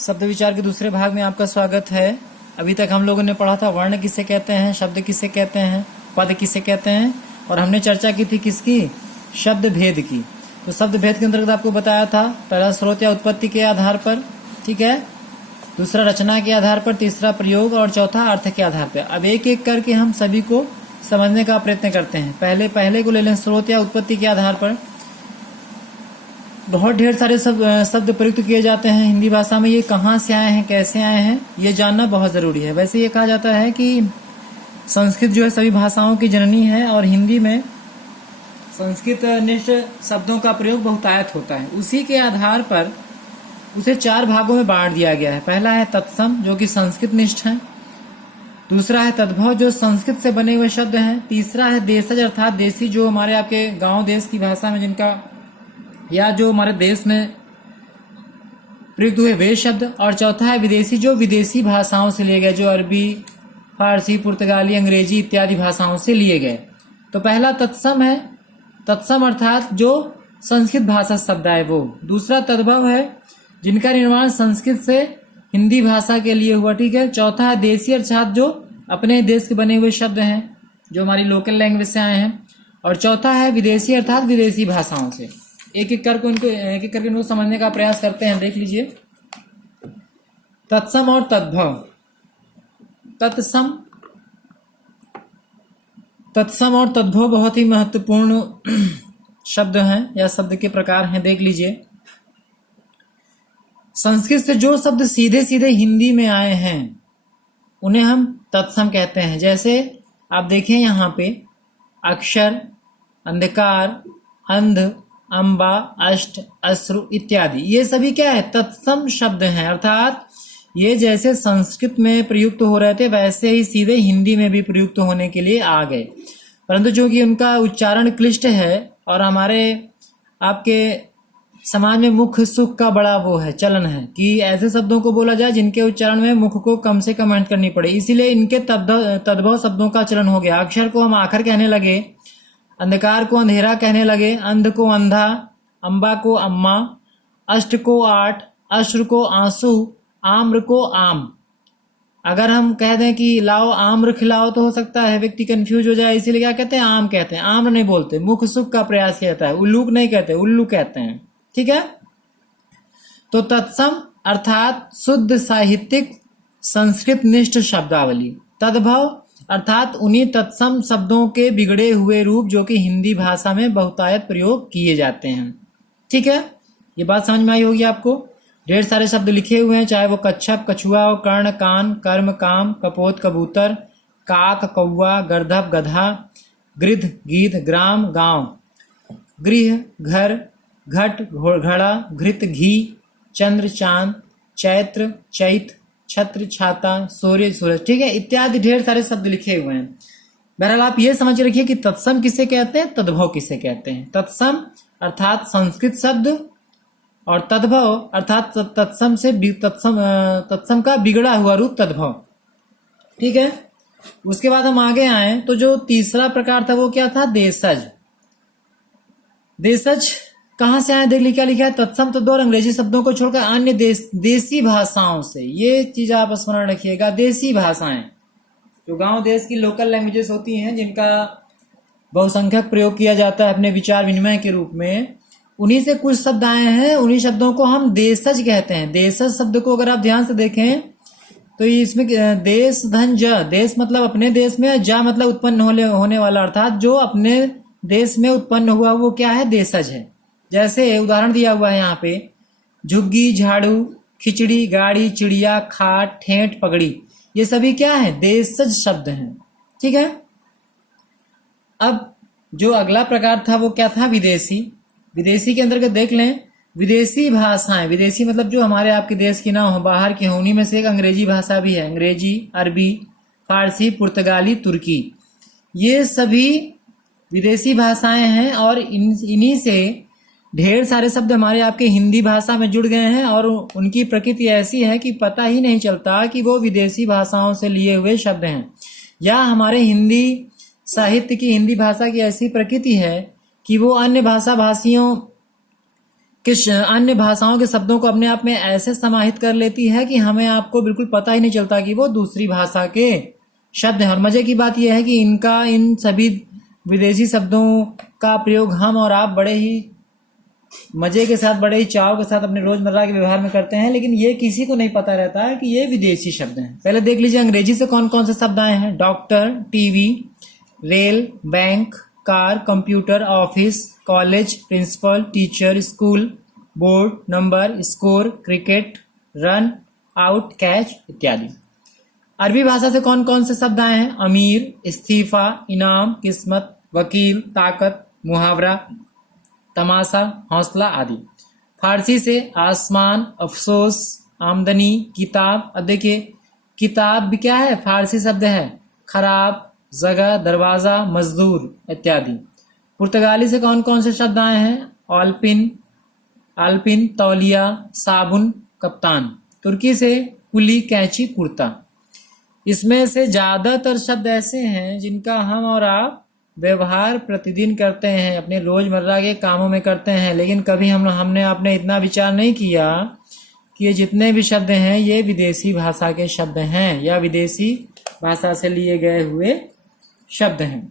शब्द विचार के दूसरे भाग में आपका स्वागत है। अभी तक हम लोगों ने पढ़ा था वर्ण किसे कहते हैं, शब्द किसे कहते हैं, पद किसे कहते हैं, और हमने चर्चा की थी किसकी, शब्द भेद की। तो शब्द भेद के अंतर्गत आपको बताया था पहला स्रोत या उत्पत्ति के आधार पर, ठीक है, दूसरा रचना के आधार पर, तीसरा प्रयोग और चौथा अर्थ के आधार पर। अब एक एक करके हम सभी को समझने का प्रयत्न करते हैं। पहले को ले लें, स्रोत या उत्पत्ति के आधार पर। बहुत ढेर सारे शब्द प्रयुक्त किए जाते हैं हिंदी भाषा में। ये कहाँ से आए हैं, कैसे आए हैं, ये जानना बहुत ज़रूरी है। वैसे ये कहा जाता है कि संस्कृत जो है सभी भाषाओं की जननी है और हिंदी में संस्कृत निष्ठ शब्दों का प्रयोग बहुतायत होता है। उसी के आधार पर उसे 4 भागों में बांट दिया गया है। पहला है तत्सम, जो कि संस्कृत निष्ठ है। दूसरा है तद्भव, जो संस्कृत से बने हुए शब्द हैं। तीसरा है देशज, अर्थात देसी, जो हमारे आपके गांव देश की भाषा में जिनका या जो हमारे देश में प्रयुक्त हुए वे शब्द। और चौथा है विदेशी, जो विदेशी भाषाओं से लिए गए, जो अरबी, फारसी, पुर्तगाली, अंग्रेजी इत्यादि भाषाओं से लिए गए। तो पहला तत्सम है, तत्सम अर्थात जो संस्कृत भाषा शब्द है वो। दूसरा तद्भव है, जिनका निर्माण संस्कृत से हिंदी भाषा के लिए हुआ, ठीक है। चौथा है देशी, अर्थात जो अपने देश के बने हुए शब्द हैं, जो हमारी लोकल लैंग्वेज से आए हैं। और चौथा है विदेशी, अर्थात विदेशी भाषाओं से। एक एक करके उनको समझने का प्रयास करते हैं। देख लीजिए, तत्सम और तद्भव। तत्सम और तद्भव बहुत ही महत्वपूर्ण शब्द हैं या शब्द के प्रकार हैं। देख लीजिए, संस्कृत से जो शब्द सीधे सीधे हिंदी में आए हैं उन्हें हम तत्सम कहते हैं। जैसे आप देखें यहाँ पे अक्षर, अंधकार, अंध, अम्बा, अष्ट, अश्रु इत्यादि, ये सभी क्या है, तत्सम शब्द हैं। अर्थात ये जैसे संस्कृत में प्रयुक्त हो रहे थे वैसे ही सीधे हिंदी में भी प्रयुक्त होने के लिए आ गए। परंतु जो कि उनका उच्चारण क्लिष्ट है और हमारे आपके समाज में मुख सुख का बड़ा वो है, चलन है कि ऐसे शब्दों को बोला जाए जिनके उच्चारण में मुख को कम से कम मेहनत करनी पड़े। इसीलिए इनके तद्भव शब्दों का चलन हो गया। अक्षर को हम आखर कहने लगे, अंधकार को अंधेरा कहने लगे, अंध को अंधा, अम्बा को अम्मा, अष्ट को 8, अश्रु को आंसू, आम्र को आम। अगर हम कह दें कि लाओ आम्र खिलाओ तो हो सकता है व्यक्ति कंफ्यूज हो जाए, इसीलिए क्या कहते हैं, आम कहते हैं। आम्र नहीं बोलते, मुख सुख का प्रयास किया जाता है। उल्लूक नहीं कहते, उल्लू कहते हैं, ठीक है। तो तत्सम अर्थात शुद्ध साहित्यिक संस्कृत निष्ठ शब्दावली। तद्भव अर्थात उन्हीं तत्सम शब्दों के बिगड़े हुए रूप जो कि हिंदी भाषा में बहुतायत प्रयोग किए जाते हैं, ठीक है। ये बात समझ में आई होगी आपको। ढेर सारे शब्द लिखे हुए हैं, चाहे वो कच्छप, कछुआ, कर्ण, कान, कर्म, काम, कपोत, कबूतर, काक, कौवा, गर्दभ, गधा, गृध, गीध, ग्राम, गांव, गृह, घर, घट, घड़ा, घृत, घी, चंद्र, चांद, चैत्र, चैत, छत्र, छाता, सूर्य, सूरज, ठीक है, इत्यादि ढेर सारे शब्द लिखे हुए हैं। बहरहाल आप ये समझ रखिए कि तत्सम किसे कहते हैं, तद्भव किसे कहते हैं। तत्सम अर्थात संस्कृत शब्द और तद्भव अर्थात तत्सम का बिगड़ा हुआ रूप तद्भव, ठीक है। उसके बाद हम आगे आए तो जो तीसरा प्रकार था वो क्या था, देशज। देशज कहाँ से आए, देख ली क्या लिखा है, तत्सम, तद्भव और अंग्रेजी शब्दों को छोड़कर अन्य देसी भाषाओं से। ये चीज आप स्मरण रखिएगा, देसी भाषाएं जो गांव देश की लोकल लैंग्वेजेस होती हैं, जिनका बहुसंख्यक प्रयोग किया जाता है अपने विचार विनिमय के रूप में, उन्हीं से कुछ शब्द आए हैं। उन्हीं शब्दों को हम देशज कहते हैं। देशज शब्द को अगर आप ध्यान से देखें तो इसमें देश धन ज, देश मतलब अपने देश में, जा मतलब उत्पन्न होने वाला, अर्थात जो अपने देश में उत्पन्न हुआ वो क्या है, देशज है। जैसे उदाहरण दिया हुआ है यहाँ पे, झुग्गी, झाड़ू, खिचड़ी, गाड़ी, चिड़िया, खाट, ठेठ, पगड़ी, ये सभी क्या है, देशज शब्द हैं, ठीक है। अब जो अगला प्रकार था वो क्या था, विदेशी। विदेशी के अंतर्गत देख लें, विदेशी भाषाएं, विदेशी मतलब जो हमारे आपके देश की ना हो, बाहर की हो, उन्हीं में से एक अंग्रेजी भाषा भी है। अंग्रेजी, अरबी, फारसी, पुर्तगाली, तुर्की, ये सभी विदेशी भाषाएं हैं। और इन्हीं से ढेर सारे शब्द हमारे आपके हिंदी भाषा में जुड़ गए हैं और उनकी प्रकृति ऐसी है कि पता ही नहीं चलता कि वो विदेशी भाषाओं से लिए हुए शब्द हैं, या हमारे हिंदी साहित्य की, हिंदी भाषा की ऐसी प्रकृति है कि वो अन्य भाषा भाषियों किस अन्य भाषाओं के शब्दों को अपने आप में ऐसे समाहित कर लेती है कि हमें आपको बिल्कुल पता ही नहीं चलता कि वो दूसरी भाषा के शब्द हैं। और मजे की बात यह है कि इन सभी विदेशी शब्दों का प्रयोग हम और आप बड़े ही मजे के साथ, बड़े ही चाव के साथ अपने रोजमर्रा के व्यवहार में करते हैं, लेकिन ये किसी को नहीं पता रहता है कि ये विदेशी शब्द हैं। पहले देख लीजिए अंग्रेजी से कौन कौन से शब्द आए हैं। Doctor, TV, rail, bank, car, computer, office, college, principal, teacher, school, board, number, score, cricket, run, out, catch इत्यादि। अरबी भाषा से कौन कौन से शब्द आए हैं। अमीर, इस्तीफा, इनाम, किस्मत, वकील, ताकत, मुहावरा, तमाशा, हौसला आदि। फारसी से आसमान, अफसोस, आमदनी, किताब। अब देखिए किताब भी क्या है, फारसी शब्द है। खराब, जगह, दरवाजा, मजदूर इत्यादि। पुर्तगाली से कौन कौन से शब्द आए हैं। आल्पिन, तौलिया, साबुन, कप्तान। तुर्की से कुली, कैंची, कुर्ता। इसमें से ज्यादातर शब्द ऐसे हैं जिनका हम और आप व्यवहार प्रतिदिन करते हैं, अपने रोजमर्रा के कामों में करते हैं, लेकिन कभी हमने आपने इतना विचार नहीं किया कि ये जितने भी शब्द हैं ये विदेशी भाषा के शब्द हैं या विदेशी भाषा से लिए गए हुए शब्द हैं।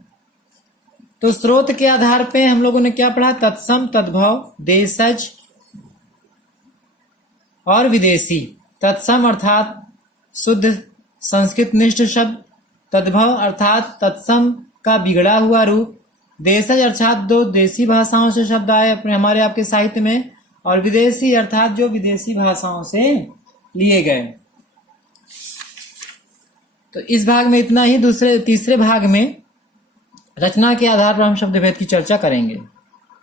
तो स्रोत के आधार पे हम लोगों ने क्या पढ़ा। तत्सम, तद्भव, देशज और विदेशी। तत्सम अर्थात शुद्ध संस्कृत निष्ठ शब्द, तद्भव अर्थात तत्सम का बिगड़ा हुआ रूप, देशज अर्थात दो देसी भाषाओं से शब्द आए अपने हमारे आपके साहित्य में, और विदेशी अर्थात जो विदेशी भाषाओं से लिए गए। तो इस भाग में इतना ही। तीसरे भाग में रचना के आधार पर हम शब्द भेद की चर्चा करेंगे।